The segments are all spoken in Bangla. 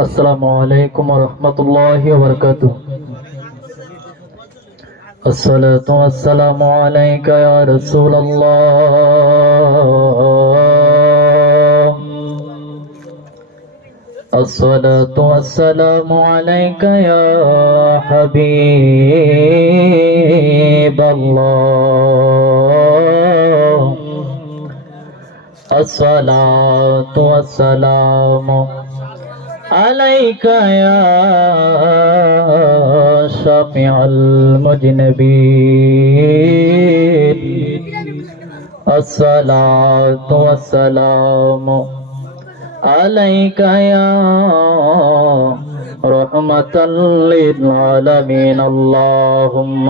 السلام عليكم ورحمة الله وبركاته. الصلاة والسلام عليك يا رسول الله. الصلاة والسلام عليك يا حبيب الله. الصلاة والسلام عليك يا شفيع المذنبين. الصلاة والسلام عليك يا رحمة للعالمين. اللهم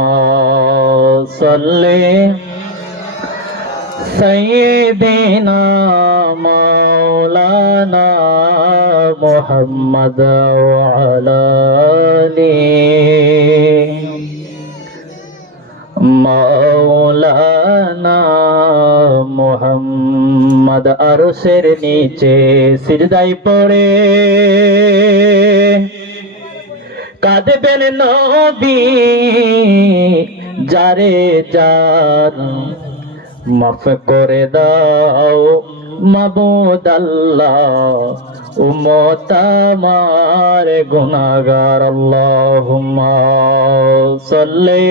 صل سيدنا مولانا محمد وعلى آله مولانا محمد। আরশের নিচে সিজদায় পড়ে কাঁদবেন নবী, যারে যার মাফ করে দাও মাবুদ আল্লাহ, উম্মত আমার গুনাহগার। আল্লাহুম্মা সাল্লি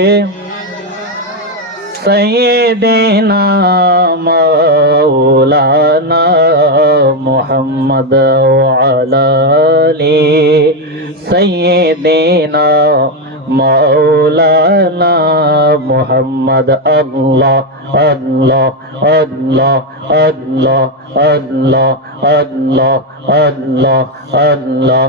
সাইয়্যিদিনা মাওলানা মুহাম্মদ ওয়া আলা আলি সাইয়্যিদিনা মাওলানা মুহাম্মদ। আল্লাহ আল্লাহ আল্লাহ আল্লাহ আল্লাহ আল্লাহ আল্লাহ আল্লাহ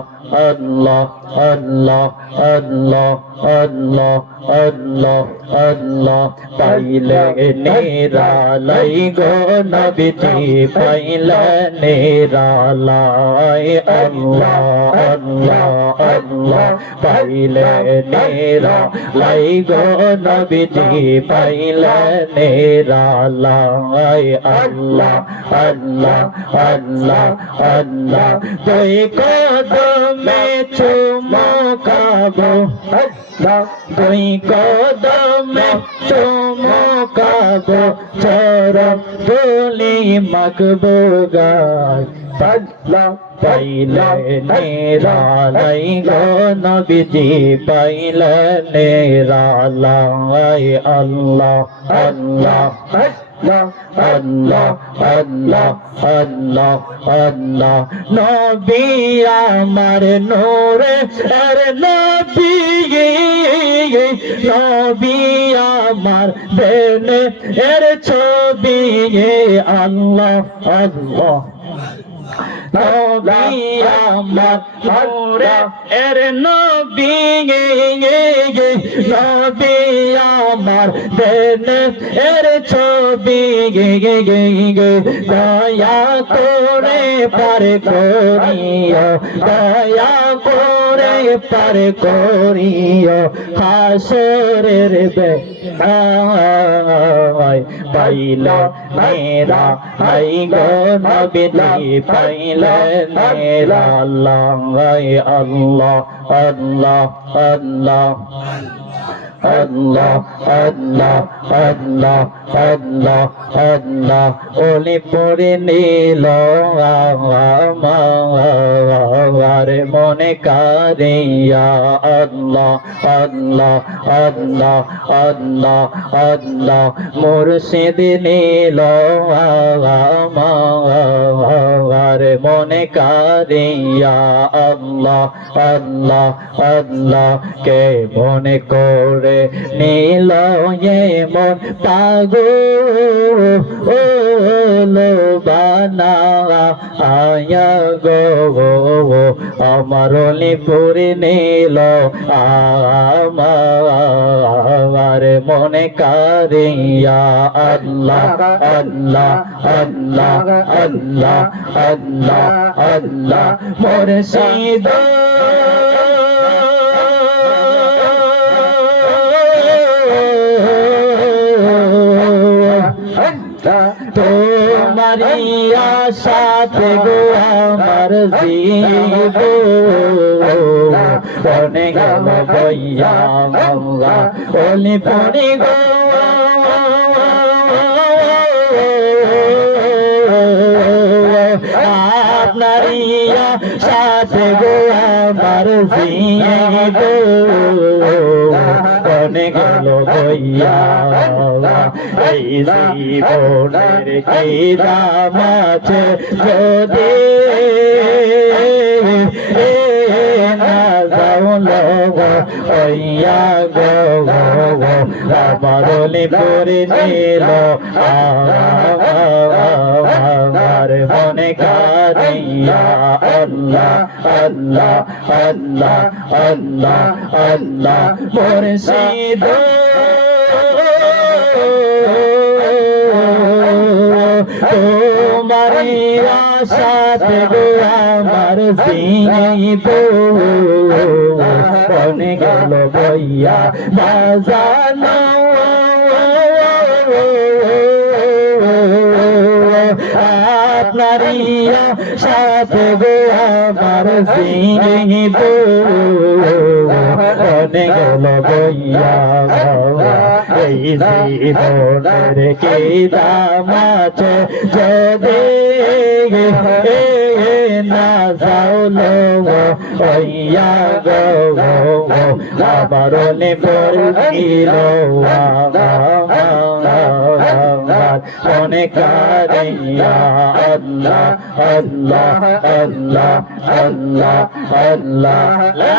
আল্লাহ আল্লাহ আল্লাহ আল্লাহ আল্লাহ আল্লাহ। পাইলে নিরালাই গো নবীজি, পাইলে নিরালাই। আল্লাহ আল্লাহ আল্লাহ। পাইলে নিরালাই গো নবীজি, পাইলে নিরালাই। আল্লাহ আল্লাহ আল্লাহ আল্লাহ। তুই কদমে চুমকাবো, তুই কদমে চুমকাবো, চরণ ধুলি মাখবো গায়। পাইলে নিরালাই গো নবীজি, পাইলে নিরালাই। আল্লাহ আল্লাহ আল্লাহ আল্লাহ আল্লাহ আল্লাহ। নবী আমার নূরে আর নবী, নবী আমার দেনে এর ছবি। আল্লাহ আল্লাহ। নবী আমার নূরে এর নবী, নবী আমার দেনে এর ছবি। দয়া করে পার করিও, দয়া করে পার করিও হাসরের বেলায়। পাইলে মেরা হাই গো নবীজি, পাইলে মেরা। আল্লাহ আল্লাহ আল্লাহ আল্লাহ আল্লাহ আল্লাহ আল্লাহ আল্লাহ আল্লাহ। ওলি পড়ে নিল আমার মনে কারিয়া। আল্লাহ আল্লাহ আল্লাহ আল্লাহ আল্লাহ। মুর্শিদ নিল আমার মনে কারিয়া। আল্লাহ আল্লাহ আল্লাহ। কে মনে করে নীল মন পাগল বানা আয়া গো আমার লিপুরি নীল আমার মনে কারিয়া। আল্লাহ আল্লাহ আল্লাহ আল্লাহ আল্লাহ আল্লাহ। মুর্শিদ তোমারি আশাতে গো আমার জীবন বনে গেল বইয়া ওলি পড়ি গো আপনারিয়া সাথে গো আমার জীব বনে গেল বইয়া এই জীবনের কি দাম আছে যদি না যাও লোগ ওইয়া গো আমার পরে নিল আমার মনে কাঁদিয়া আল্লাহ আল্লাহ আল্লাহ আল্লাহ আল্লাহ মুর্শিদ তোমারি আশাতে গো আমার জীব বনে গেল বইয়া বাজানো আপনারি আশাতে গো আমার জীব বনে গেল বইয়া এই জীবনের কি দাম আছে যদি না যাও লোগ ওইয়া গো আবার পড়িল অনেক কাঁদিয়া আল্লাহ আল্লাহ আল্লাহ আল্লাহ আল্লাহ লা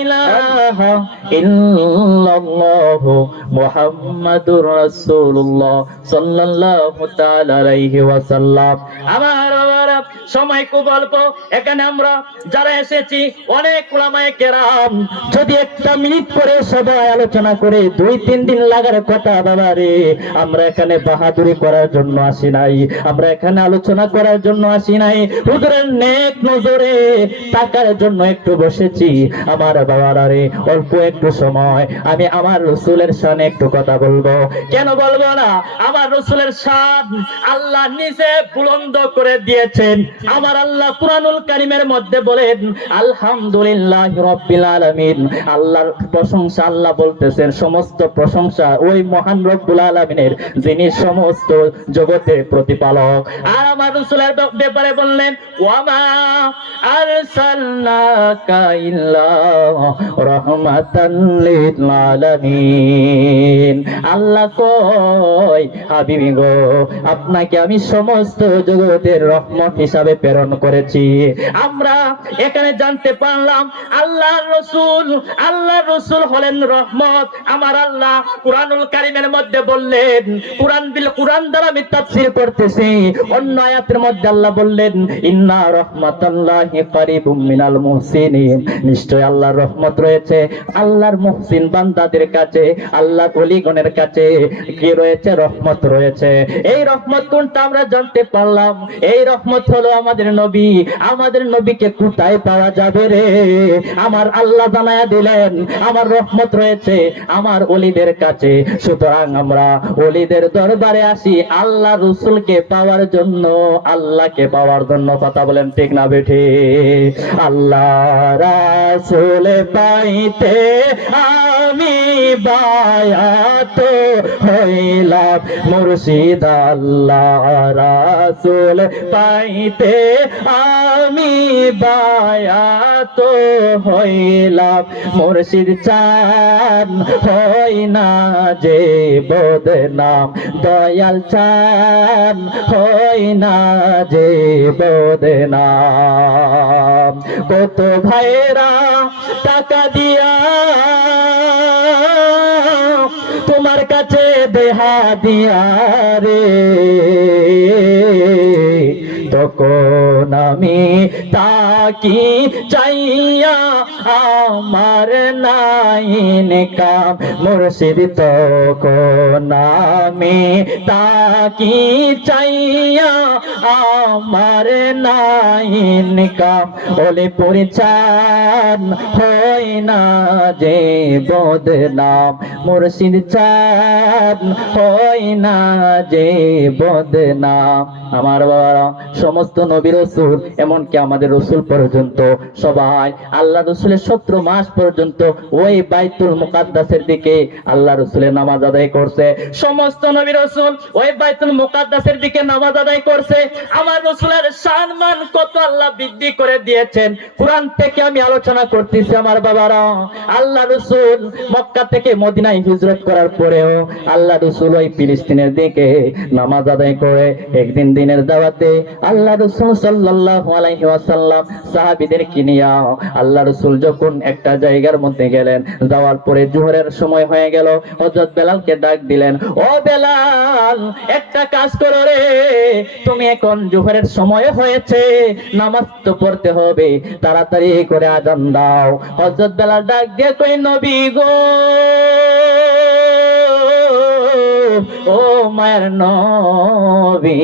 ইলাহা ইল্লাল্লাহু মুহাম্মাদুর রাসূলুল্লাহ সাল্লাল্লাহু তাআলা আলাইহি ওয়াসাল্লাম। আমার সময় খুব অল্প, এখানে আমরা যারা এসেছি অনেক উলামায়ে কেরাম, যদি একটা মিনিট করে সবাই আলোচনা করে 2-3 দিন লাগার কথা বাবা রে। আমরা এখানে বাহাদুরি করার জন্য আসি নাই, আমরা এখানে আলোচনা করার জন্য আসি নাই, হুজুরের নেক নজরে টাকার জন্য একটু বসেছি। আমার বাবারা রে, অল্প একটু সময় আমি আমার রাসূলের শানে একটু কথা বলবো। কেন বলবো না? আমার রাসূলের শান আল্লাহ নিজে বুলন্দ করে দিয়েছেন। আমার আল্লাহ কুরআনুল কারীমের মধ্যে বলেন আলহামদুলিল্লাহি রাব্বিল আলামিন। আল্লাহর প্রশংসা, আল্লাহ বলতেছেন সমস্ত প্রশংসা ওই মহান রব্বুল আলামিনের, যিনি সমস্ত জগতের প্রতিপালক। আর আমার রাসূলের ব্যাপারে বললেন ওয়ামা আরসালনাকা ইল্লা রাহমাতাল লিল আলামিন। আল্লাহ কয় হাবিবি গো, আপনাকে আমি সমস্ত জগতের রহমত হিসাবে প্রেরণ করেছি। আমরা এখানে জানতে পারলাম আল্লাহর রাসূল হলেন রহমত। আমার আল্লাহ কুরআনুল কারীমের মধ্যে বললেন, কুরআন দ্বারা আমি তাফসীর করতেছি, অন্য আয়াতের মধ্যে আল্লাহ বললেন ইন্না রাহমাতাল্লাহি কারীবুম মিনাল মুহসিনিন। নিশ্চয় আল্লাহর রহমত রয়েছে আল্লাহর মুহসিন বান্দাদের কাছে, আল্লাহর ওলিগণের কাছে কি রয়েছে? রহমত রয়েছে। এই রহমত কোনটা আমরা জানতে পারলাম। এই রহমত হলো আমাদের নবী। আমাদের নবীকে কোথায় পাওয়া যাবে রে? আমার আল্লাহ জানায়া দিলেন আমার রহমত রয়েছে আমার ওলিদের কাছে। সুতরাং আমরা ওলিদের দরবারে আসি আল্লাহ রাসূলকে পাওয়ার জন্য, আল্লাহকে পাওয়ার জন্য। কথা বলেন ঠিক না বেঠি? আল্লাহ রাসূল পাইতে আমি বায়াত হইলাম মুর্শিদ। আল্লাহ রাসূল পাইতে আমি বায়াত হইলাম মুর্শিদ। চান হই না যে বদনাম, দয়াল চান হই না যে বদনাম। কত ভাইরা টাকা দিয়া তোমার কাছে দেহা দিয়া রে, তখন আমি তাকি চাইয়া আমার নাইন কাম মুর্শিদ। তখন আমি তাকি চাইয়া আমার নাইন কাম। ওলে পরিচান হই না যে বদনাম, মুর্শিদ চান হই না যে বদনাম। আমার বাবা সমস্ত সমস্ত নবী রাসূল এমনকি আমাদের রাসূল পর্যন্ত সবাই আল্লাহ রাসূলের 17 মাস পর্যন্ত ওই বাইতুল মুকাদ্দাসের দিকে আল্লাহ রাসূলের নামাজ আদায় করছে। সমস্ত নবী রাসূল ওই বাইতুল মুকাদ্দাসের দিকে নামাজ আদায় করছে। আমার রাসূলের সম্মান কত আল্লাহ বৃদ্ধি করে দিয়েছেন, কুরআন থেকে আমি আলোচনা করতেছি আমার বাবারা। আল্লাহ রাসূল মক্কা থেকে মদিনায় হিজরত করার পরেও আল্লাহ রাসূল ওই ফিলিস্তিনের দিকে নামাজ আদায় করে একদিন দিনের দাওয়াতে আল্লাহ রাসূল সাল্লাল্লাহু আলাইহি ওয়াসাল্লাম সাহাবীদেরকে নিয়ে আল্লাহ রাসূল যখন একটা জায়গার মধ্যে গেলেন, যাওয়ার পরে জোহরের সময় হয়ে গেল, হযরত বেলালকে ডাক দিলেন, ও বেলাল একটা কাজ করো রে, তুমি এখন জোহরের সময় হয়েছে, নামাজ তো পড়তে হবে, তাড়াতাড়ি করে আযান দাও। হযরত বেলাল ডাক দিয়ে কই, নবী গো, ও মায়ের নবী,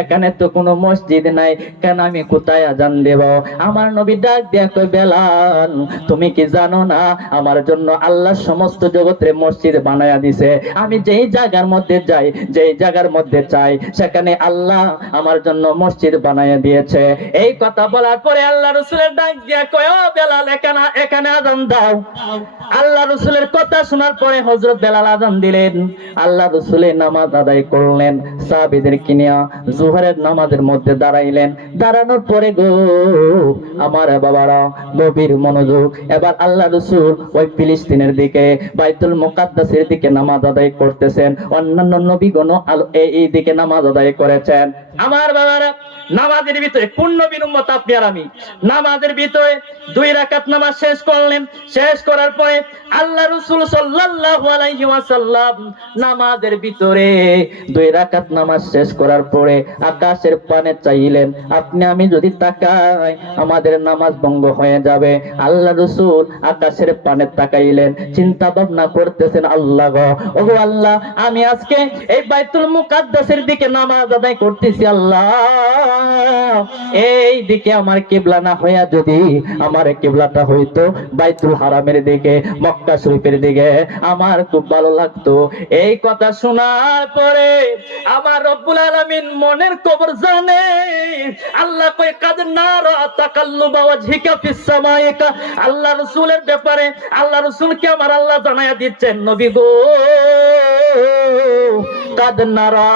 এখানে তো কোনো মসজিদ নাই, কেন আমি কোথায় আযান দেব? আমার নবী ডাক দিয়া কই, বেলাল তুমি কি জানো না আমার জন্য আল্লাহ সমস্ত জগতের মসজিদ বানায়া দিছে, আমি যেই জায়গার মধ্যে যাই, যেই জায়গার মধ্যে চাই, সেখানে আল্লাহ আমার জন্য মসজিদ বানায়া দিয়েছে। এই কথা বলার পরে আল্লাহ রাসূলের ডাক দিয়া কই, ও বেলাল এখানে আযান দাও। আল্লাহ রাসূলের কথা শোনার পরে হযরত বেলাল আযান দিলেন। আল্লাহ রাসূলের নামাজ আদায় করলেন, সাহাবীদেরকে নিয়ে জোহরের নামাজের মধ্যে দাঁড়াইলেন। দাঁড়ানোর পরে গো আমার বাবারা গভীর মনোযোগ, এবার আল্লাহ রাসূল ওই ফিলিস্তিনের দিকে বাইতুল মুকাদ্দাসের দিকে নামাজ আদায় করতেছেন। অন্যান্য নবীগণ এই দিকে নামাজ আদায় করেছেন। আমার বাবারা নামাজের ভিতরে পূর্ণ বিনম্রত আপনি আর আমি নামাজের ভিতরে 2 রাকাত নামাজ শেষ করলেন। শেষ করার পরে আল্লাহ রাসূল সাল্লাল্লাহু আলাইহি ওয়াসাল্লাম নামাজের ভিতরে 2 রাকাত নামাজ শেষ করার পরে আকাশের পানে চাইলেন। আপনি আমি যদি তাকাই আমাদের নামাজ ভঙ্গ হয়ে যাবে। আল্লাহ রাসূল আকাশের পানে তাকাইলেন, চিন্তা ভাবনা করতেছেন, আল্লাহ গো, ওগো আল্লাহ, আমি আজকে এই বাইতুল মুকাদ্দাসের দিকে নামাজ আদায় করতেছি, আল্লাহ এই দিকে আমার কিবলা না হইয়া যদি আমার কিবলাটা হইতো বাইতুল হারামের দিকে, মক্কা শরীফের দিকে, আমার খুব ভালো লাগতো। এই কথা শোনার পরে আমার রব্বুল আলামিন মনের খবর জানে। আল্লাহ কয়, কাদ নারা তাকাল্লুবা ওয়াজহিকা ফিস সামাইকা। আল্লাহ রাসূলের ব্যাপারে আল্লাহ রাসূলকে আমার আল্লাহ জানায়া দিচ্ছেন, নবী গো, কাদ নারা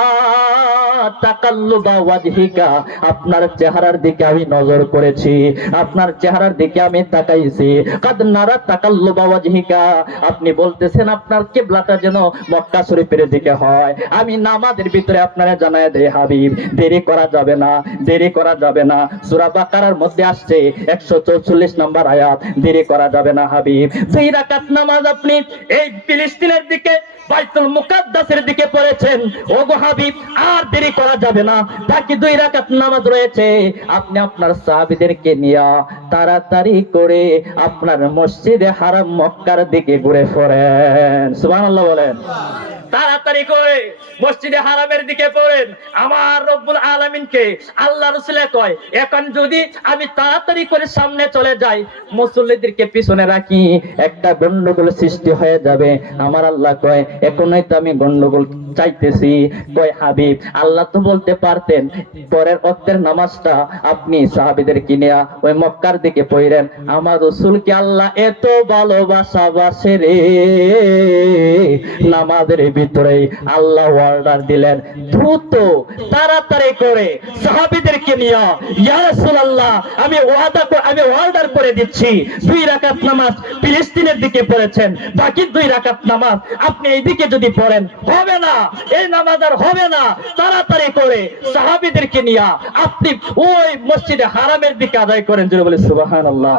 তাকাল্লুবা ওয়াজহিকা, আপনার চেহারার দিকে আমি নজর করেছি, আপনার চেহারার দিকে আমি তাকাইছি। কাদ নারা তাকাল্লুবা ওয়াজহিকা, আপনি বলতেছেন আপনার কিবলাটা যেন মক্কা শরীফের দিকে হয়। আমি নামাজের ভিতরে আপনারা জানায় দেই হাবিব, দেরি করা যাবে না, দেরি করা যাবে না। সূরা বাকারার মধ্যে আসছে 144 নম্বর আয়াত, দেরি করা যাবে না হাবিব। 2 রাকাত নামাজ আপনি এই ফিলিস্তিনের দিকে বাইতুল মুকাদ্দাসের দিকে পড়েছেন, ওগো হাবিব আর দেরি করা যাবে না, বাকি 2 রাকাত নামাজ রয়েছে। আপনি আপনার সাহাবীদেরকে নিয়ে তাড়াতাড়ি করে আপনার মসজিদে হারাম মক্কার দিকে ঘুরে পড়েন। সুবহানাল্লাহ বলেন। তাড়াতাড়ি করে মসজিদে হারামের দিকে পড়েন। আমার রব্বুল আলামিনকে আল্লাহ রাসূল কয়, এখন যদি আমি তাড়াতাড়ি করে সামনে চলে যাই, মুসল্লিদেরকে পিছনে রাখি, একটা গন্ডগোল সৃষ্টি হয়ে যাবে। আমার আল্লাহ কয়, এখনই তো আমি গন্ডগোল চাইতেছি। কয়, হাবিব আল্লাহ তো বলতে পারতেন পরের ওয়াক্তের নামাজটা আপনি সাহাবীদেরকে নিয়ে ওই মক্কার দিকে পড়েন। আমার রাসূলকে আল্লাহ এত ভালোবাসা বাসে রে, নামাজের ভিতরে আল্লাহ অর্ডার দিলেন, দ্রুত তাড়াতাড়ি করে সাহাবীদেরকে নিয়ে, ইয়া রাসূলুল্লাহ আমি অর্ডার করে দিচ্ছি, 2 রাকাত নামাজ ফিলিস্তিনের দিকে পড়েছেন, বাকি 2 রাকাত নামাজ আপনি এইদিকে যদি পড়েন হবে না, এই নামাজ আর হবে না। তাড়াতাড়ি করে সাহাবীদেরকে নিয়ে আপনি ওই মসজিদে হারামের দিকে আদায় করেন। জোরে বলে সুবহানাল্লাহ।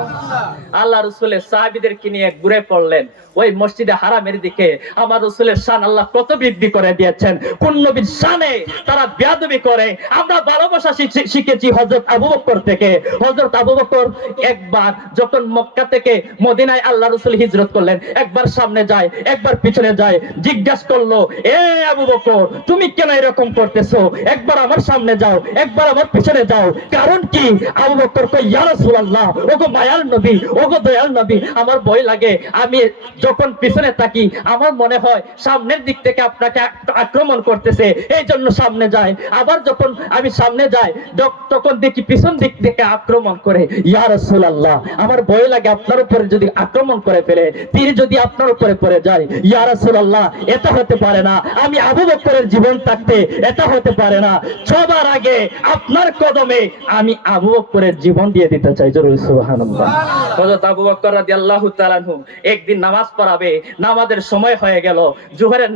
আল্লাহ রাসূলের সাহাবীদেরকে নিয়ে ঘুরে পড়লেন ওই মসজিদে হারামের দিকে। আমার রাসূলের শান আল্লাহ কত বৃদ্ধি করে দিয়েছেন। কোন নবীর শানে তারা বেয়াদবি করে। আমরা ভালোবাসা শিখেছি হযরত আবু বকর থেকে। হযরত আবু বকর একবার যখন মক্কা থেকে মদিনায় আল্লাহ রাসূল হিজরত করলেন, একবার সামনে যায়, একবার পিছনে যায়, জিজ্ঞাসা করলো, এ আবু বকর, তুমি কেন এরকম করতেছো? একবার আমার সামনে যাও, একবার আমার পিছনে যাও। কারণ কি? আবু বকর কই, ইয়া রাসূলুল্লাহ, ওগো মায়ার নবী, ওগো দয়াল নবী, আমার ভয় লাগে। আমি যখন পিছনে তাকি আমার মনে হয় সামনের দিক থেকে আপনাকে আক্রমণ করতেছে, এই জন্য সামনে যাই। আবার যখন আমি সামনে যাই তখন দেখি পিছন দিক থেকে আক্রমণ করে। ইয়া রাসূলুল্লাহ, আমার ভয় লাগে আপনার উপরে যদি আক্রমণ করে ফেলে, তীর যদি আপনার উপরে পড়ে যায়। ইয়া রাসূলুল্লাহ, এটা হতে পারে না। আমি আবু বকরের জীবন থাকতে এটা হতে পারে না। সবার আগে আপনার কদমে আমি আবু বকরের জীবন দিয়ে দিতে চাই। জোরে সুবহানাল্লাহ। হযরত আবু বকর রাদিয়াল্লাহু তাআলা আনহু একদিন নামাজ পড়াবে, নামাজের সময় হয়ে গেল, জোহরের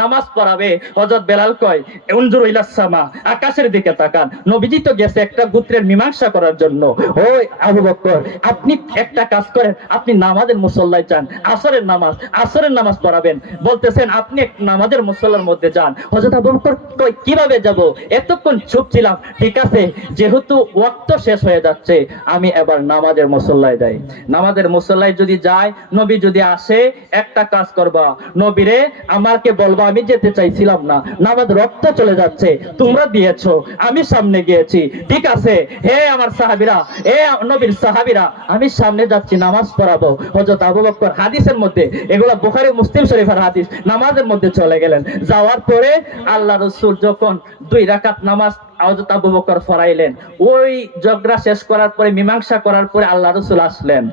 নামাজ পড়াবে। হযরত বেলাল কয়, উনজুর ইলাস সামা, আকাশের দিকে তাকান। নবীজি তো গেছে একটা গোত্রের মীমাংসা করার জন্য। ওই আবু বকর, আপনি একটা কাজ করেন, আপনি নামাজের মুসল্লায় যান, আসরের নামাজ পড়াবেন। বলতেছেন আপনি নামাজের মুসল্লার মধ্যে যান। হযরত আবু বকর কই, কিভাবে যাব? এতক্ষণ চুপ ছিলাম, ঠিক আছে, যেহেতু ওয়াক্ত শেষ হয়ে যাচ্ছে, আমি এবার নামাজের মুসল্লায় যাই। নামাজের মুসল্লায় যদি যাই, নবী যদি আসে, একটা কাজ করবা, নবীরে আমাকে বলবা আমি যেতে চাইছিলাম না, নামাজ রক্ত চলে যাচ্ছে, তোমরা দিয়েছো, আমি সামনে গিয়েছি, ঠিক আছে, হে আমার সাহাবীরা, হে নবীর সাহাবীরা, আমি সামনে যাচ্ছি, নামাজ পড়াবো। হযরত আবু বকর হাদিসের মধ্যে, এগুলা বুখারী মুসলিম শরীফের হাদিস, নামাজের মধ্যে চলে গেলেন। যাওয়ার পরে আল্লাহ রাসূল যখন 2 রাকাত নামাজ হযরত আবু বকর পড়াইলেন, ওই ঝগড়া শেষ করার পরে, মীমাংসা করার পরে আল্লাহ রাসূল আসলেন।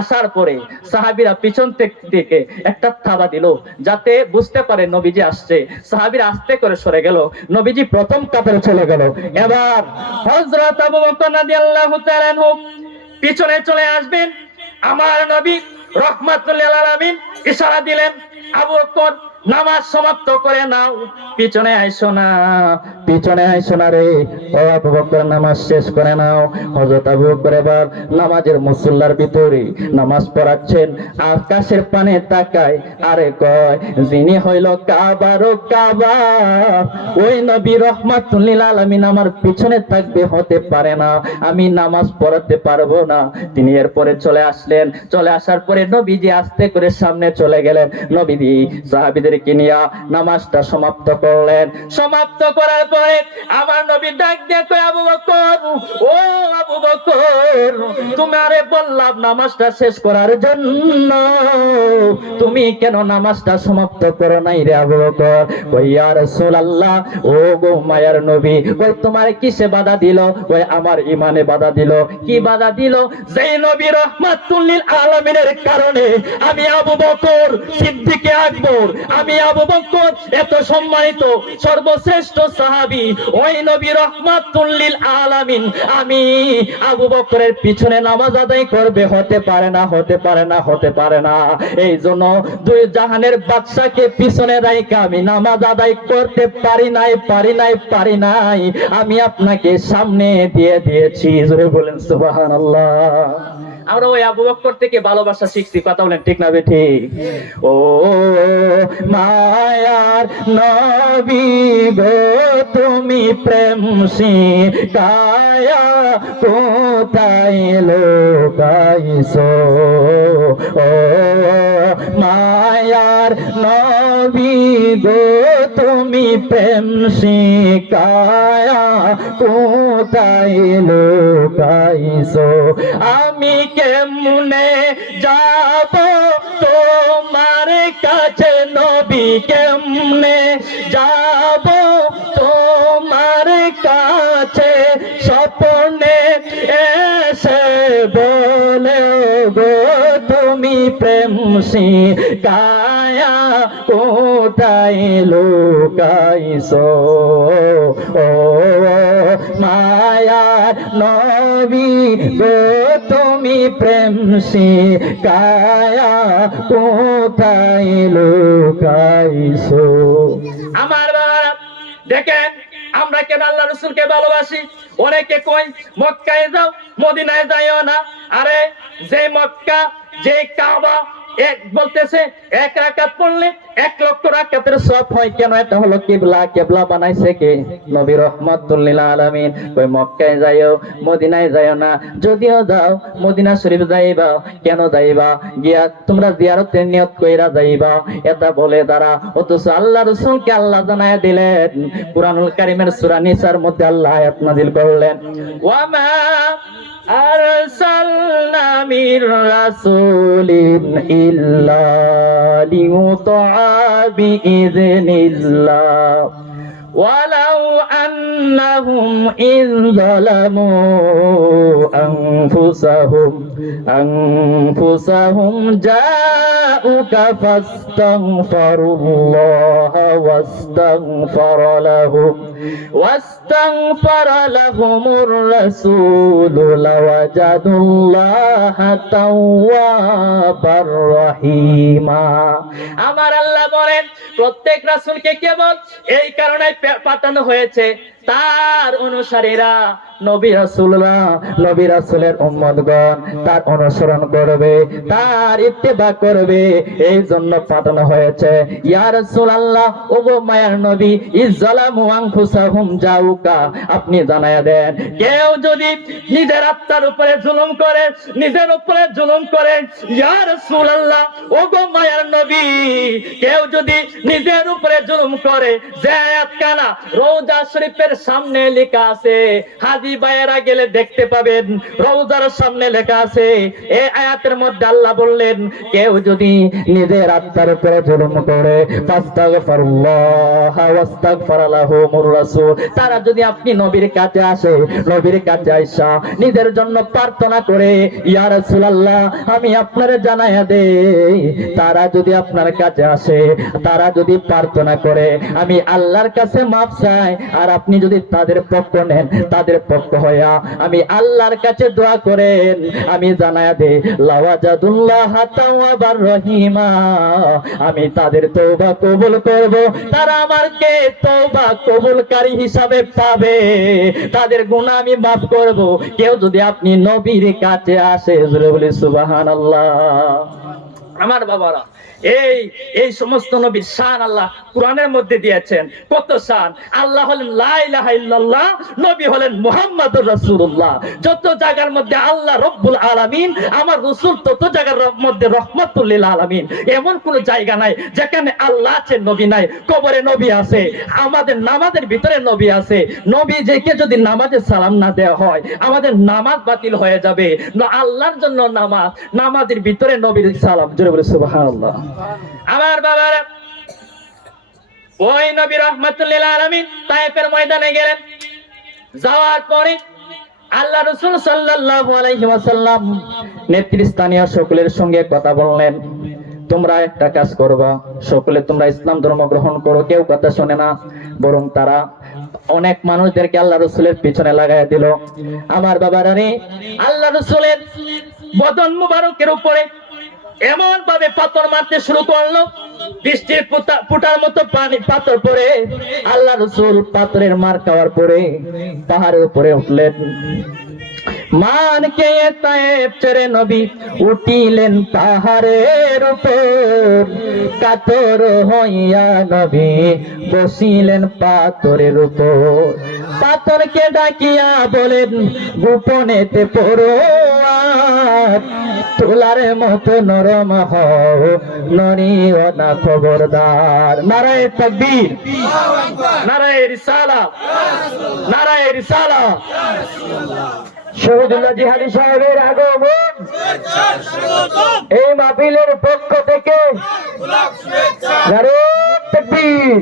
আসার পরে সাহাবীরা পিছন থেকে একটা থাবা দিল, যাতে বুঝতে পারে নবীজি আসছে। সাহাবীরা আস্তে করে সরে গেল, নবীজি প্রথম কাতারে চলে গেল। এবার হযরত আবু বকর রাদিয়াল্লাহু তাআলা আনহু পিছনে চলে আসবেন। আমার নবী রাহমাতুল লিল আলামিন ইশারা দিলেন, আবু বকর নামাজ সমাপ্ত করে নাও, পিছনে আইসো না, পিছনে আইসো না রে। ও আবু বকর, নামাজ শেষ করে নাও। হযরত আবু বকর এবার নামাজের মুসল্লার ভিতরে নামাজ পড়াচ্ছেন, আকাশের পানে তাকায়, আরে কয়, যিনি হইল কাবার ও কাবা, ওই নবী রাহমাতুল লিল আলামিন আমার পিছনে থাকবে, হতে পারে না, আমি নামাজ পড়াতে পারবো না। তিনি এরপরে চলে আসলেন। চলে আসার পরে নবীজি আস্তে করে সামনে চলে গেলেন। নবীজি সাহাবীদের কিনিয়া নামাজটা সমাপ্ত করলেন। সমাপ্ত করার পরে আমার নবী ডাক দিয়ে কয়, আবু বকর, ও আবু বকর, তোমারে বললাম নামাজটা শেষ করার জন্য, তুমি কেন নামাজটা সমাপ্ত করো নাই রে আবু বকর? কই, ইয়া রাসূলুল্লাহ, ও গো মায়ার নবী, কই তোমার কিসে বাধা দিল? কই, আমার ঈমানে বাধা দিল। কি বাধা দিল? যেই নবী রাহমাতুল লিল আলামিনের কারণে আমি আবু বকর সিদ্দিকে আকবর, আমি আবু বকর এত সম্মানিত সর্বশ্রেষ্ঠ সাহাবী, ওই নবী রাহমাতুল লিল আলামিন আমি আবু বকরের পিছনে নামাজ আদায় করবে, হতে পারে না, হতে পারে না, হতে পারে না। এই জন্য 2 জাহানের বাদশাকে পিছনে রাইখা আমি নামাজ আদায় করতে পারি নাই। আমি আপনাকে সামনে দিয়ে দিয়েছি। জোরে বলেন সুবহানাল্লাহ। আমরা ওই আবু বকর থেকে ভালোবাসা শিখছি, কথা বলেন ঠিক না বেঠিক? ও মায়ার নবী গো, তুমি প্রেম শিখায়া কোথায় লুকাইছো? ও মায়ার নবী গো, তুমি প্রেম শিখায়া কোথায় লুকাইছো? আমি কেমনে যাব তোমার কাছে নবী, কেমনে যাব তোমার কাছে? স্বপ্নে এসে বলে গো, তুমি প্রেম শিখায়া কোথায় লুকাইছো? ও মায়ার নবী গো, তুমি প্রেম শিখায়া কোথায় লুকাইছো? আমার বাবারা দেখেন, আমরা কেন আল্লাহ রাসূলকে ভালোবাসি? অনেকে কয় মক্কায় যাও, মদিনায় যাইও না। আরে যে মক্কা, যে কাবা এক বলতেছে এক রাকাত পড়লে 1,00,000 রাকাতের সওয়াব হয়। কেন? এটা হলো কিবলা। কিবলা বানাইছে কে? নবী রাহমাতুল লিল আলামিন। কই মক্কায় যাইও, মদিনায় যাইও না, যদিও যাও মদিনা শরীফ যাইবা। কেন যাইবা? গিয়া তোমরা জিয়ারতের নিয়ত কইরা যাইবা, এটা বলে তারা। অথচ আল্লাহ রাসূলকে আল্লাহ জানায়া দিলেন, কুরআনুল কারীমের সূরা নিসার মধ্যে আল্লাহ আয়াত নাযিল করলেন, ওয়ামা আরসালনা মির রাসূলিন ইল্লা লিইউতাআ বিইذনিল্লাহ ওয়ালাউ আন্নাহুম ইয যালামু আনফুসাহুম জাউকা ফাস্তাগফিরুল্লাহা ওয়াস্তাগফারা লাহুমুর রাসূলু লাওয়াজাদুল্লাহা তাওয়াবার রহিমা। আমার আল্লাহ বলেন প্রত্যেক রাসূলকে কেবল এই কারণে পাঠানো হয়েছে তার অনুসারীরা, নবী রাসূলরা, নবী রাসূলের উম্মতগণ তার অনুসরণ করবে, তার ইত্তেবা করবে, এই জন্য পাঠানো হয়েছে। ইয়া রাসূলুল্লাহ, ওগো মায়ার নবী, ইজ্জালামু আনফুসাহুম জাউকা, আপনি জানায়া দেন কেউ যদি নিজের আত্মার উপরে জুলুম করে, নিজের উপরে জুলুম করে, ইয়া রাসূলুল্লাহ, ওগো মায়ার নবী, কেউ যদি নিজের উপরে জুলুম করে, যে আয়াতখানা রওজা শরীফের সামনে লেখা আছে, হাজী ভাইয়েরা গেলে দেখতে পাবেন, রওজার সামনে লেখা আছে, এই আয়াতের মধ্যে আল্লাহ বললেন কেউ যদি নিজের আত্মার উপরে জুলুম করে, ফাস্তাগফিরুল্লাহ ওয়াস্তাগফারা লাহুমুর রাসূল, তারা যদি আপনি নবীর কাছে আসে, নবীর কাছে আইসা নিজের জন্য প্রার্থনা করে, ইয়া রাসূলুল্লাহ আমি আপনারে জানায়া দেই, তারা যদি আপনার কাছে আসে, তারা যদি প্রার্থনা করে, আমি আল্লাহর কাছে মাফ চাই, আর আপনি যদি তাদের পক্ষ নেন, তাদের পক্ষ হইয়া আমি আল্লাহর কাছে দোয়া করেন, আমি জানায়া দেই লাওয়াজাদুল্লাহ তাওয়াবার রহিমা, আমি তাদের তওবা কবুল করব, তারা আমাকে তওবা কবুলকারী হিসাবে পাবে, তাদের গুনাহ আমি মাফ করব। কেউ যদি আপনি নবীর কাছে আসে, জোরে বলি সুবহানাল্লাহ। আমার বাবারা, এই সমস্ত নবীর শান আল্লাহ কোরআনের মধ্যে দিয়েছেন। কত শান! আল্লাহ হলেন লা ইলাহা ইল্লাল্লাহ, নবী হলেন মুহাম্মাদুর রাসূলুল্লাহ। যত জায়গার মধ্যে আল্লাহ রব্বুল আলামিন, আমার রাসূল তত জায়গার মধ্যে রহমাতুল লিল আলামিন। এমন কোন জায়গা নাই যেখানে আল্লাহ আছে নবী নাই। কবরে নবী আছে, আমাদের নামাজের ভিতরে নবী আছে। নবী যেকে যদি নামাজে সালাম না দেওয়া হয়, আমাদের নামাজ বাতিল হয়ে যাবে। আল্লাহর জন্য নামাজ, নামাজের ভিতরে নবীর সালাম, জোরে বলে সুবহানাল্লাহ। আমার বাবারা, ওই নবী রাহমাতুল লিল আলামিন তায়েফের ময়দানে গেলেন। যাওয়ার পরে আল্লাহ রাসূল সাল্লাল্লাহু আলাইহি ওয়াসাল্লাম নেতৃস্থানীয় সকলের সঙ্গে কথা বললেন, তোমরা একটা কাজ করবা, সকলে তোমরা ইসলাম ধর্ম গ্রহণ করো। কেউ কথা শুনে না, বরং তারা অনেক মানুষদেরকে আল্লাহ রাসূলের পিছনে লাগায় দিল। আমার বাবারা রে, আল্লাহ রাসূলের বদন মুবারকের উপরে এমন ভাবে পাথর মারতে শুরু করলো, বৃষ্টির ফুটার মতো পানি পাথর পড়ে। আল্লাহ রাসূল পাথরের মার খাওয়ার পরে পাহাড়ের উপরে উঠলেন। মান কে তায়েব ছেড়ে নবী উঠিলেন পাহাড়ের উপর, কাতর হইয়া নবী বসিলেন পাথরের উপর। পাথরকে ডাকিয়া বলেন গোপনেতে পড়ো, তোলার মতো নরম হও, নড়িও না খবরদার। নারায়ে তাকবীর, নারায়ে রিসালাত, নারায়ে রিসালাত। শহীদুল্লাহ জিহাদি সাহেবের আগমন এই মাহফিলের পক্ষ থেকে নারায়ে তাকবীর।